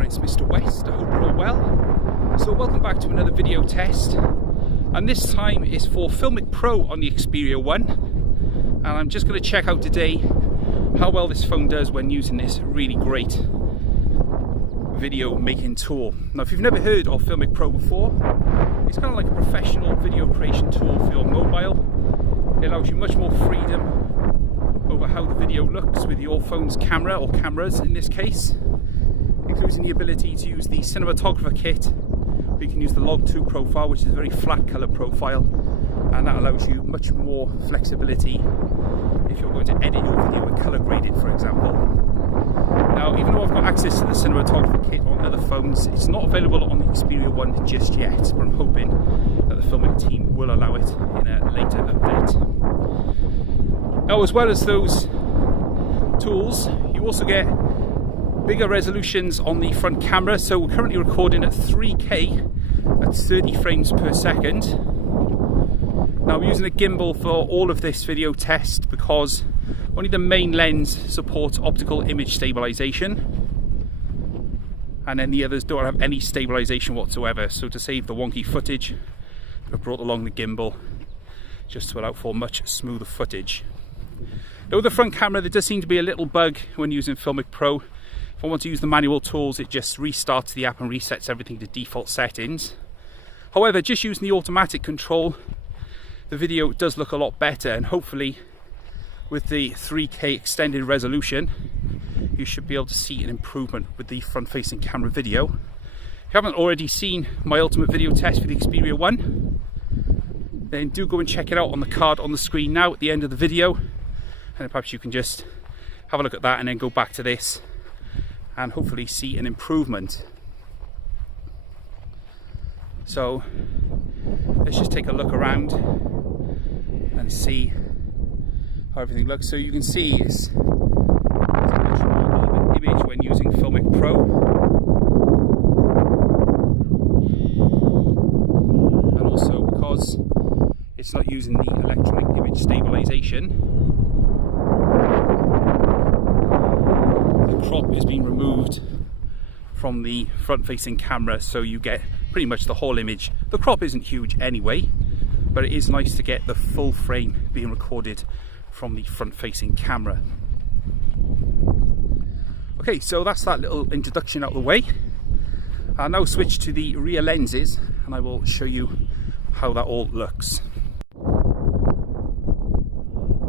everyone, it's Mr. West. I hope you're all well. So welcome back to another video test, and this time is for Filmic Pro on the Xperia 1, and I'm just going to check out today how well this phone does when using this really great video making tool. Now, if you've never heard of Filmic Pro before, it's kind of like a professional video creation tool for your mobile. It allows you much more freedom over how the video looks with your phone's camera, or cameras in this case, including the ability to use the cinematographer kit, where you can use the log 2 profile, which is a very flat color profile, and that allows you much more flexibility if you're going to edit your video and color grade it, for example. Now, even though I've got access to the cinematographer kit on other phones, it's not available on the Xperia 1 just yet, but I'm hoping that the Filmic team will allow it in a later update. Now, as well as those tools, you also get bigger resolutions on the front camera. So we're currently recording at 3K at 30 frames per second. Now, I'm using a gimbal for all of this video test because only the main lens supports optical image stabilization, and then the others don't have any stabilization whatsoever. So to save the wonky footage, I've brought along the gimbal just to allow for much smoother footage. Now, with the front camera, there does seem to be a little bug when using Filmic Pro. If I want to use the manual tools, it just restarts the app and resets everything to default settings. However, just using the automatic control, the video does look a lot better, and hopefully with the 3K extended resolution, you should be able to see an improvement with the front-facing camera video. If you haven't already seen my ultimate video test for the Xperia 1, then do go and check it out on the card on the screen now at the end of the video, and perhaps you can just have a look at that and then go back to this and hopefully see an improvement. So let's just take a look around and see how everything looks. So you can see it's a much more even image when using Filmic Pro. And also, because it's not using the electronic image stabilization, the crop has been removed from the front-facing camera, so you get pretty much the whole image. The crop isn't huge anyway, but it is nice to get the full frame being recorded from the front-facing camera. Okay, so that's that little introduction out of the way. I'll now switch to the rear lenses and I will show you how that all looks.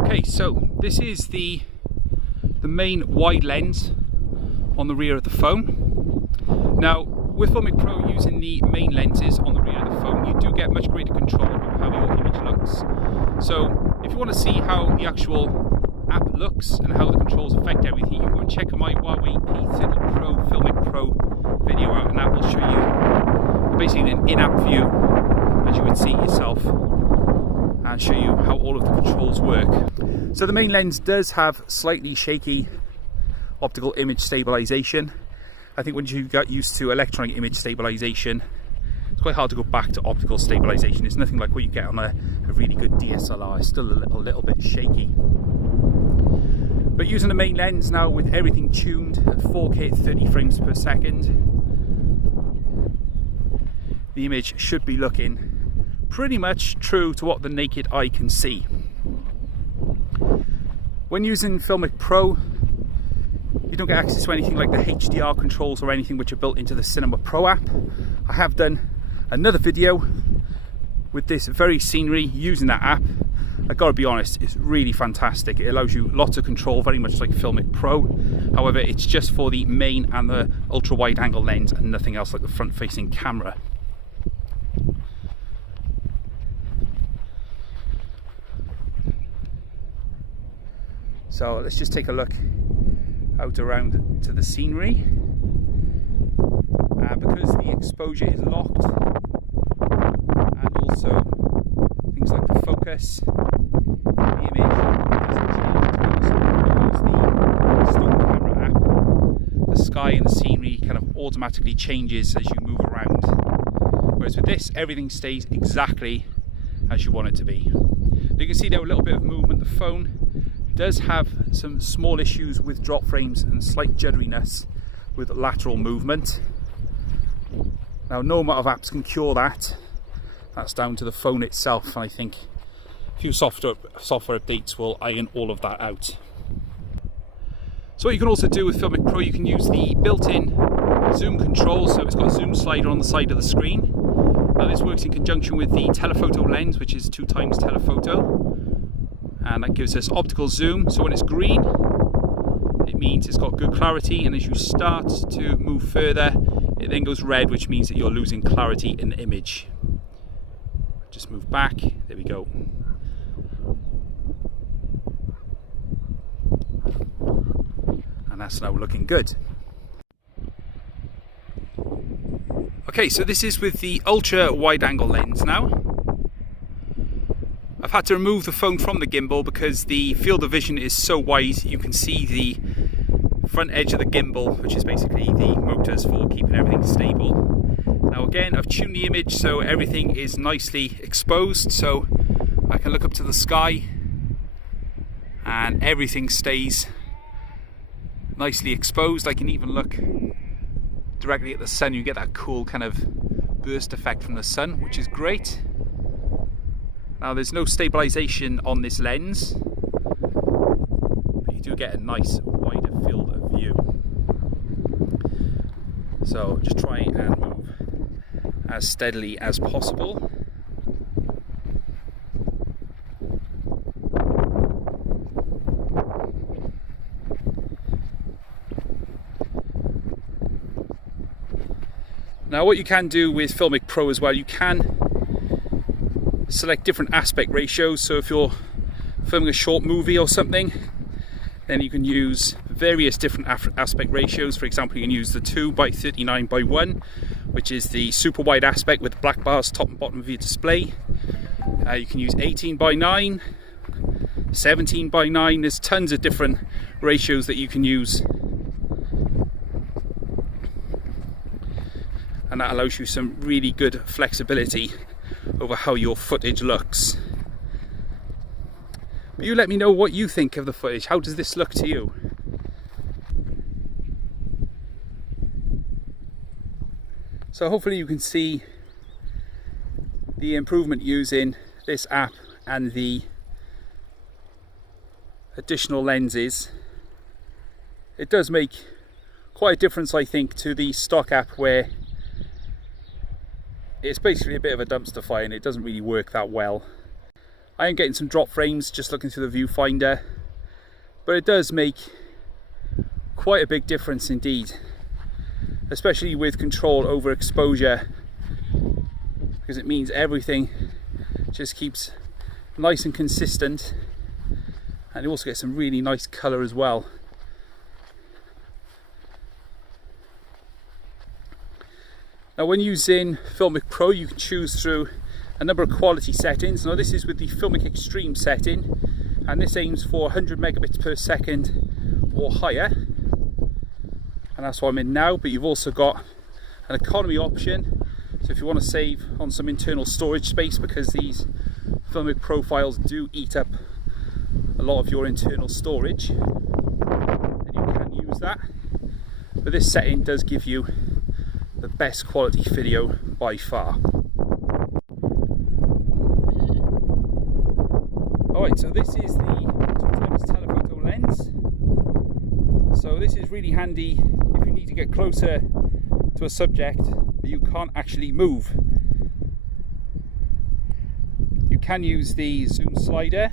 Okay, so this is the main wide lens on the rear of the phone. Now, with Filmic Pro using the main lenses on the rear of the phone, you do get much greater control over how your image looks. So if you want to see how the actual app looks and how the controls affect everything, you can go and check out my Huawei P30 Pro Filmic Pro video out, and that will show you basically an in-app view, as you would see it yourself, and show you how all of the controls work. So the main lens does have slightly shaky optical image stabilization. I think once you got used to electronic image stabilization, it's quite hard to go back to optical stabilization. It's nothing like what you get on a really good DSLR. It's still a little bit shaky. But using the main lens now with everything tuned at 4K at 30 frames per second, the image should be looking pretty much true to what the naked eye can see. When using Filmic Pro, you don't get access to anything like the HDR controls or anything which are built into the Cinema Pro app. I have done another video with this very scenery using that app. I gotta be honest, it's really fantastic. It allows you lots of control, very much like Filmic Pro. However, it's just for the main and the ultra wide angle lens and nothing else like the front facing camera. So let's just take a look out around to the scenery. Because the exposure is locked, and also things like the focus, the image doesn't change as the stock camera app. The sky and the scenery kind of automatically changes as you move around, whereas with this, everything stays exactly as you want it to be. You can see there a little bit of movement. The phone does have some small issues with drop frames and slight judderiness with lateral movement. Now, no amount of apps can cure that. That's down to the phone itself, and I think a few software updates will iron all of that out. So what you can also do with Filmic Pro, you can use the built-in zoom control. So it's got a zoom slider on the side of the screen. Now this works in conjunction with the telephoto lens, which is 2x telephoto, and that gives us optical zoom. So when it's green, it means it's got good clarity, and as you start to move further, it then goes red, which means that you're losing clarity in the image. Just move back, there we go. And that's now looking good. Okay, so this is with the ultra wide angle lens now. I've had to remove the phone from the gimbal because the field of vision is so wide you can see the front edge of the gimbal, which is basically the motors for keeping everything stable. Now again, I've tuned the image so everything is nicely exposed, so I can look up to the sky and everything stays nicely exposed. I can even look directly at the sun. You get that cool kind of burst effect from the sun, which is great. Now there's no stabilization on this lens, but you do get a nice wider field of view. So just try and move as steadily as possible. Now what you can do with Filmic Pro as well, you can select different aspect ratios. So if you're filming a short movie or something, then you can use various different aspect ratios. For example, you can use the 2:39:1, which is the super wide aspect with black bars top and bottom of your display. You can use 18:9, 17:9. There's tons of different ratios that you can use, and that allows you some really good flexibility over how your footage looks. But you let me know what you think of the footage. How does this look to you? So hopefully you can see the improvement using this app and the additional lenses. It does make quite a difference, I think, to the stock app, where it's basically a bit of a dumpster fire and it doesn't really work that well. I am getting some drop frames just looking through the viewfinder, but it does make quite a big difference indeed, especially with control over exposure, because it means everything just keeps nice and consistent, and you also get some really nice colour as well. Now when using Filmic Pro, you can choose through a number of quality settings. Now this is with the Filmic Extreme setting, and this aims for 100 megabits per second or higher, and that's what I'm in now. But you've also got an economy option, so if you want to save on some internal storage space, because these Filmic Pro files do eat up a lot of your internal storage, then you can use that. But this setting does give you the best quality video by far. Alright, so this is the 2x telephoto lens. So this is really handy if you need to get closer to a subject but you can't actually move. You can use the zoom slider.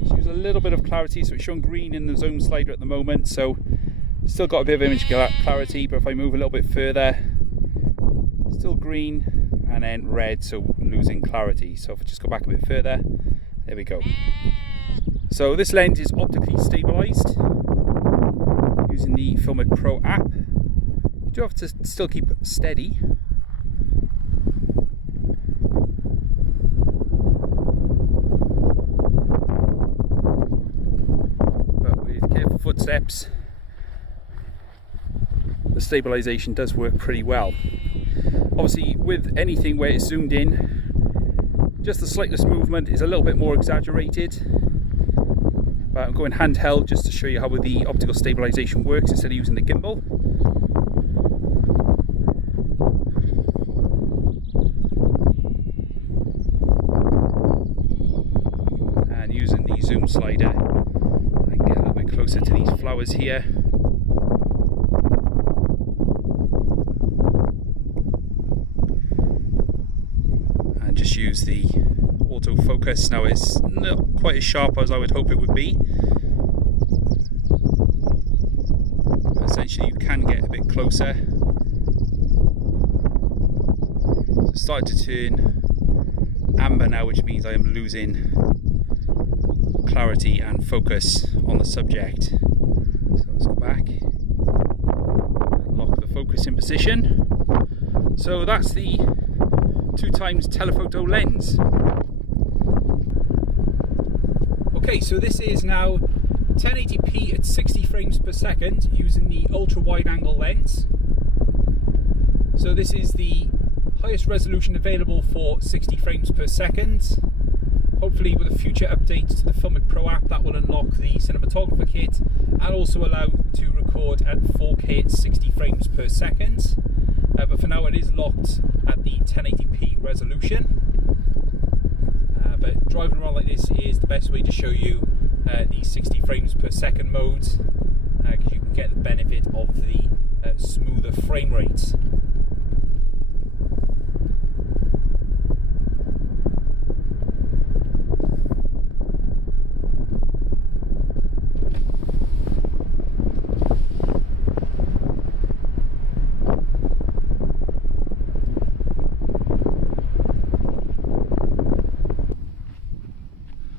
Just use a little bit of clarity, so it's showing green in the zoom slider at the moment, so still got a bit of image clarity, but if I move a little bit further, still green and then red, so losing clarity. So if I just go back a bit further, there we go. So this lens is optically stabilized using the Filmic Pro app. You do have to still keep steady. But with careful footsteps, the stabilization does work pretty well. Obviously with anything where it's zoomed in, just the slightest movement is a little bit more exaggerated, but I'm going handheld just to show you how the optical stabilization works instead of using the gimbal. the zoom slider. I can get a little bit closer to these flowers here. And just use the autofocus. Now it's not quite as sharp as I would hope it would be. But essentially you can get a bit closer. So it's starting to turn amber now, which means I am losing clarity and focus on the subject. So let's go back, lock the focus in position. So that's the 2x telephoto lens. Okay, so this is now 1080p at 60 frames per second using the ultra wide angle lens. So this is the highest resolution available for 60 frames per second. Hopefully with a future update to the Filmic Pro app, that will unlock the cinematographer kit and also allow to record at 4K at 60 frames per second. But for now it is locked at the 1080p resolution. But driving around like this is the best way to show you the 60 frames per second mode, because you can get the benefit of the smoother frame rate.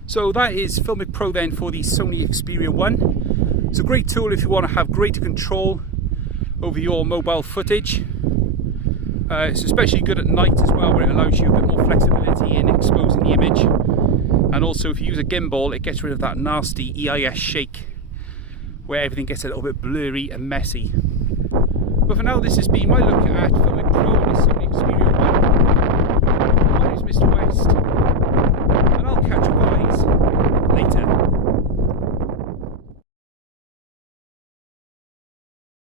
So that is Filmic Pro then for the Sony Xperia 1. It's a great tool if you want to have greater control over your mobile footage. It's especially good at night as well, where it allows you a bit more flexibility in exposing the image. And also if you use a gimbal, it gets rid of that nasty EIS shake where everything gets a little bit blurry and messy. But for now, this has been my look at Filmic Pro on the Sony Xperia 1. My name is Mr. West, and I'll catch you guys later.